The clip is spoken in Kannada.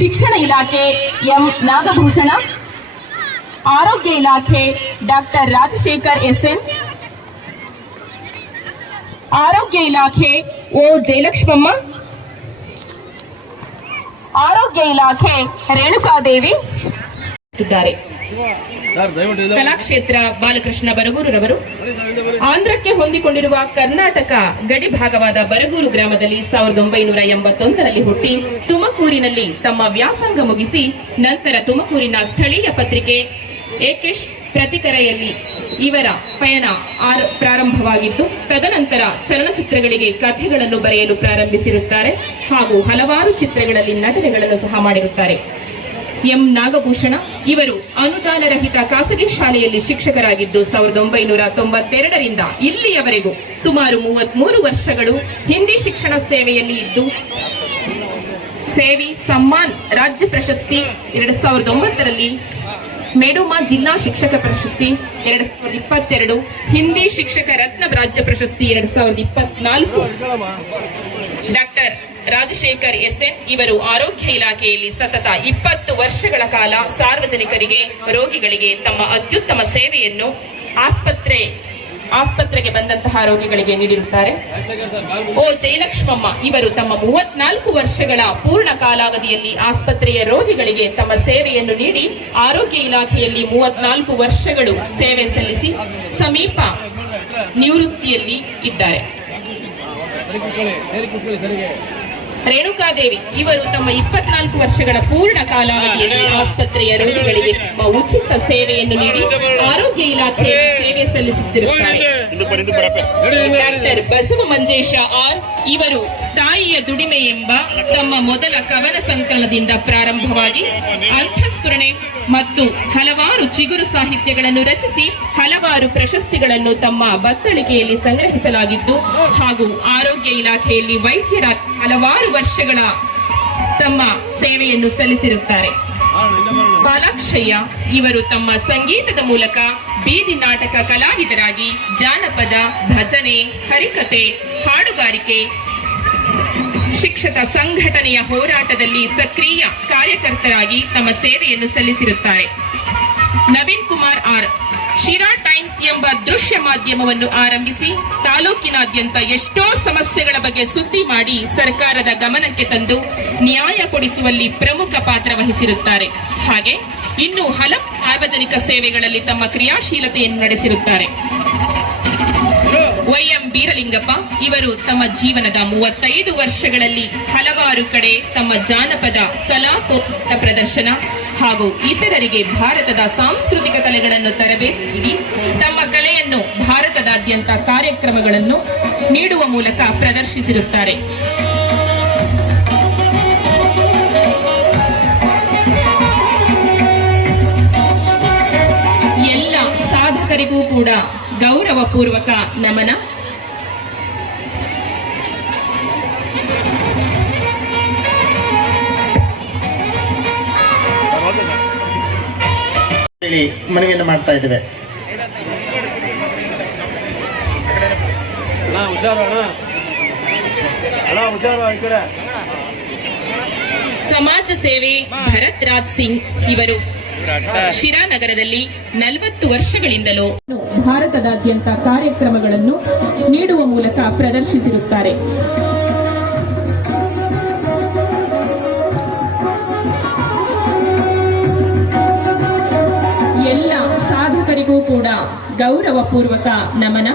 ಶಿಕ್ಷಣ ಇಲಾಖೆ ಎಂ. ನಾಗಭೂಷಣ, ಆರೋಗ್ಯ ಇಲಾಖೆ ಡಾಕ್ಟರ್ ರಾಜಶೇಖರ್ ಎಸ್ಎನ್, ಆರೋಗ್ಯ ಇಲಾಖೆ ಓ. ಜಯಲಕ್ಷ್ಮಮ್ಮ, ಆರೋಗ್ಯ ಇಲಾಖೆ ರೇಣುಕಾದೇವಿ. ಇದ್ದಾರೆ ಕಲಾಕ್ಷೇತ್ರ ಬಾಲಕೃಷ್ಣ ಬರಗೂರುರವರು ಆಂಧ್ರಕ್ಕೆ ಹೊಂದಿಕೊಂಡಿರುವ ಕರ್ನಾಟಕ ಗಡಿ ಭಾಗವಾದ ಬರಗೂರು ಗ್ರಾಮದಲ್ಲಿ ಸಾವಿರದ ಒಂಬೈನೂರ ಎಂಬತ್ತೊಂದರಲ್ಲಿ ಹುಟ್ಟಿ ತುಮಕೂರಿನಲ್ಲಿ ತಮ್ಮ ವ್ಯಾಸಂಗ ಮುಗಿಸಿ ನಂತರ ತುಮಕೂರಿನ ಸ್ಥಳೀಯ ಪತ್ರಿಕೆ ಏಕೆಶ್ ಪ್ರತಿಕರೆಯಲ್ಲಿ ಇವರ ಪಯಣ ಆರ- ಪ್ರಾರಂಭವಾಗಿದ್ದು ತದನಂತರ ಚಲನಚಿತ್ರಗಳಿಗೆ ಕಥೆಗಳನ್ನು ಬರೆಯಲು ಪ್ರಾರಂಭಿಸಿರುತ್ತಾರೆ ಹಾಗೂ ಹಲವಾರು ಚಿತ್ರಗಳಲ್ಲಿ ನಟನೆಗಳನ್ನು ಸಹ ಮಾಡಿರುತ್ತಾರೆ. ಎಂ ನಾಗಭೂಷಣ ಇವರು ಅನುದಾನ ರಹಿತ ಖಾಸಗಿ ಶಾಲೆಯಲ್ಲಿ ಶಿಕ್ಷಕರಾಗಿದ್ದು ಸಾವಿರದ ಒಂಬೈನೂರ ತೊಂಬತ್ತೆರಡರಿಂದ ಇಲ್ಲಿಯವರೆಗೂ ಸುಮಾರು ಮೂವತ್ಮೂರು ವರ್ಷಗಳು ಹಿಂದಿ ಶಿಕ್ಷಣ ಸೇವೆಯಲ್ಲಿ ಇದ್ದು ಸೇವಿ ಸಮ್ಮಾನ್ ರಾಜ್ಯ ಪ್ರಶಸ್ತಿ ಎರಡ್ ಸಾವಿರದ ಒಂಬತ್ತರಲ್ಲಿ. ಮೇಡುಮಾ ಜಿಲ್ಲಾ ಶಿಕ್ಷಕ ಪ್ರಶಸ್ತಿ ಎರಡ್ ಸಾವಿರದ ಇಪ್ಪತ್ತೆರಡು. ಹಿಂದಿ ಶಿಕ್ಷಕ ರತ್ನ ರಾಜ್ಯ ಪ್ರಶಸ್ತಿ ಎರಡ್ ಸಾವಿರದ ಇಪ್ಪತ್ನಾಲ್ಕು. ಡಾಕ್ಟರ್ ರಾಜಶೇಖರ್ ಎಸ್ಎನ್ ಇವರು ಆರೋಗ್ಯ ಇಲಾಖೆಯಲ್ಲಿ ಸತತ ಇಪ್ಪತ್ತು ವರ್ಷಗಳ ಕಾಲ ಸಾರ್ವಜನಿಕರಿಗೆ ರೋಗಿಗಳಿಗೆ ತಮ್ಮ ಅತ್ಯುತ್ತಮ ಸೇವೆಯನ್ನು ಆಸ್ಪತ್ರೆ ಆಸ್ಪತ್ರೆಗೆ ಬಂದಂತಹ ರೋಗಿಗಳಿಗೆ ನೀಡಿರುತ್ತಾರೆ. ಓ ಜಯಲಕ್ಷ್ಮಮ್ಮ, ಇವರು ತಮ್ಮ ಮೂವತ್ನಾಲ್ಕು ವರ್ಷಗಳ ಪೂರ್ಣ ಕಾಲಾವಧಿಯಲ್ಲಿ ಆಸ್ಪತ್ರೆಯ ರೋಗಿಗಳಿಗೆ ತಮ್ಮ ಸೇವೆಯನ್ನು ನೀಡಿ ಆರೋಗ್ಯ ಇಲಾಖೆಯಲ್ಲಿ ಮೂವತ್ನಾಲ್ಕು ವರ್ಷಗಳು ಸೇವೆ ಸಲ್ಲಿಸಿ ಸಮೀಪ ನಿವೃತ್ತಿಯಲ್ಲಿ ಇದ್ದಾರೆ. ರೇಣುಕಾದೇವಿ, ಇವರು ತಮ್ಮ ಇಪ್ಪತ್ನಾಲ್ಕು ವರ್ಷಗಳ ಪೂರ್ಣ ಕಾಲಾವಧಿಯಲ್ಲಿ ಆಸ್ಪತ್ರೆಯ ರೋಗಿಗಳಿಗೆ ಉಚಿತ ಸೇವೆಯನ್ನು ನೀಡಿ ಆರೋಗ್ಯ ಇಲಾಖೆಯಲ್ಲಿ ಸೇವೆ ಸಲ್ಲಿಸುತ್ತಿರುತ್ತಾರೆ. ಡಾಕ್ಟರ್ ಬಸವ ಮಂಜೇಶ ಆರ್ ಇವರು ತಾಯಿಯ ದುಡಿಮೆ ಎಂಬ ತಮ್ಮ ಮೊದಲ ಕವನ ಸಂಕಲನದಿಂದ ಪ್ರಾರಂಭವಾಗಿ ಅಂತಃಸ್ಫುರಣೆ ಮತ್ತು ಹಲವಾರು ಚಿಗುರು ಸಾಹಿತ್ಯಗಳನ್ನು ರಚಿಸಿ ಹಲವಾರು ಪ್ರಶಸ್ತಿಗಳನ್ನು ತಮ್ಮ ಬತ್ತಳಿಕೆಯಲ್ಲಿ ಸಂಗ್ರಹಿಸಲಾಗಿದ್ದು ಹಾಗೂ ಆರೋಗ್ಯ ಇಲಾಖೆಯಲ್ಲಿ ವೈದ್ಯರ ಹಲವಾರು ವರ್ಷಗಳ ತಮ್ಮ ಸೇವೆಯನ್ನು ಸಲ್ಲಿಸಿರುತ್ತಾರೆ. ಬಾಲಾಕ್ಷಯ್ಯ ಇವರು ತಮ್ಮ ಸಂಗೀತದ ಮೂಲಕ ಬೀದಿ ನಾಟಕ ಕಲಾವಿದರಾಗಿ ಜಾನಪದ, ಭಜನೆ ಹರಿಕತೆ ಹಾಡುಗಾರಿಕೆ, ಶಿಕ್ಷಕ ಸಂಘಟನೆಯ ಹೋರಾಟದಲ್ಲಿ ಸಕ್ರಿಯ ಕಾರ್ಯಕರ್ತರಾಗಿ ತಮ್ಮ ಸೇವೆಯನ್ನು ಸಲ್ಲಿಸಿರುತ್ತಾರೆ. ನವೀನ್ ಕುಮಾರ್ ಆರ್. ಶಿರಾ ಟೈಮ್ಸ್ ಎಂಬ ದೃಶ್ಯ ಮಾಧ್ಯಮವನ್ನು ಆರಂಭಿಸಿ ತಾಲೂಕಿನಾದ್ಯಂತ ಎಷ್ಟೋ ಸಮಸ್ಯೆಗಳ ಬಗ್ಗೆ ಸುದ್ದಿ ಮಾಡಿ ಸರ್ಕಾರದ ಗಮನಕ್ಕೆ ತಂದು ನ್ಯಾಯ ಕೊಡಿಸುವಲ್ಲಿ ಪ್ರಮುಖ ಪಾತ್ರ ವಹಿಸಿರುತ್ತಾರೆ. ಹಾಗೆ ಇನ್ನು ಹಲವು ಸಾರ್ವಜನಿಕ ಸೇವೆಗಳಲ್ಲಿ ತಮ್ಮ ಕ್ರಿಯಾಶೀಲತೆಯನ್ನು ನಡೆಸಿರುತ್ತಾರೆ. ವೈಎಂ ಬೀರಲಿಂಗಪ್ಪ ಇವರು ತಮ್ಮ ಜೀವನದ ಮೂವತ್ತೈದು ವರ್ಷಗಳಲ್ಲಿ ಹಲವಾರು ಕಡೆ ತಮ್ಮ ಜಾನಪದ ಕಲಾ ಪ್ರದರ್ಶನ ಹಾಗೂ ಇತರರಿಗೆ ಭಾರತದ ಸಾಂಸ್ಕೃತಿಕ ಕಲೆಗಳನ್ನು ತರಬೇತಿ ತಮ್ಮ ಕಲೆಯನ್ನು ಭಾರತದಾದ್ಯಂತ ಕಾರ್ಯಕ್ರಮಗಳನ್ನು ನೀಡುವ ಮೂಲಕ ಪ್ರದರ್ಶಿಸಿರುತ್ತಾರೆ. ಎಲ್ಲ ಸಾಧಕರಿಗೂ ಕೂಡ ಗೌರವಪೂರ್ವಕ ನಮನ. ಹೇಳಿ ಮನವಿಯನ್ನು ಮಾಡ್ತಾ ಇದ್ದೇವೆ. ಸಮಾಜ ಸೇವೆ ಭರತ್ ರಾಜ್ ಸಿಂಗ್ ಇವರು. ಶಿರಾ ನಗರದಲ್ಲಿ ನಲವತ್ತು ವರ್ಷಗಳಿಂದಲೂ ಭಾರತದಾದ್ಯಂತ ಕಾರ್ಯಕ್ರಮಗಳನ್ನು ನೀಡುವ ಮೂಲಕ ಪ್ರದರ್ಶಿಸಿರುತ್ತಾರೆ. ಗೌರವಪೂರ್ವಕ ನಮನ